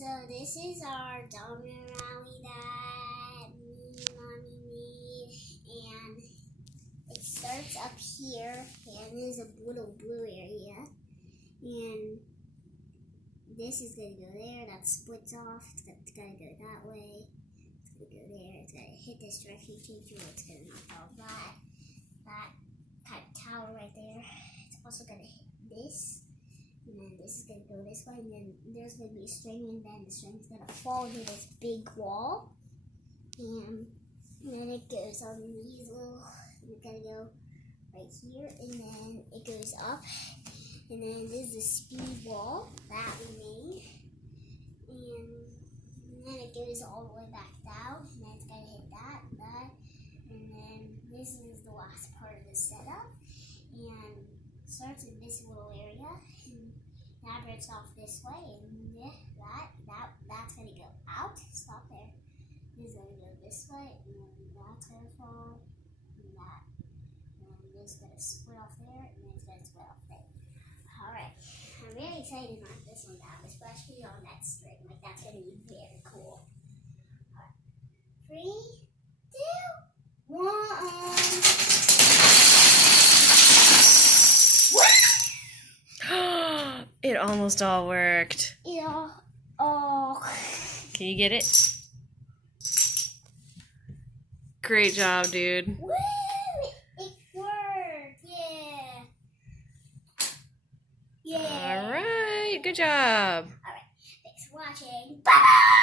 So this is our Domino Rally that me and Mommy made, and it starts up here, and there's a little blue area, and this is going to go there, that splits off, it's going to go that way, it's going to go there, it's going to hit this direction changer, it's going to knock off that kind of tower right there, it's also going to hit this. And then this is going to go this way, and then there's going to be a string, and then the string is going to fall into this big wall. And then it goes on these little, we're going to go right here, and then it goes up. And then this is the speed wall that we made. And then it goes all the way back down, and then it's going to hit that. And then this is the last part of the setup. And starts in this little area, and that breaks off this way, and that's gonna go out. Stop there. This is gonna go this way, and then that's gonna fall, and this is gonna split off there, and then it's gonna split off there. All right, I'm really excited about this one now, especially on that string. Like that's gonna be very cool. All right. 3, 2, 1. It almost all worked. Yeah. Oh. Can you get it? Great job, dude. Woo! It worked. Yeah. Yeah. All right. Good job. All right. Thanks for watching. Bye.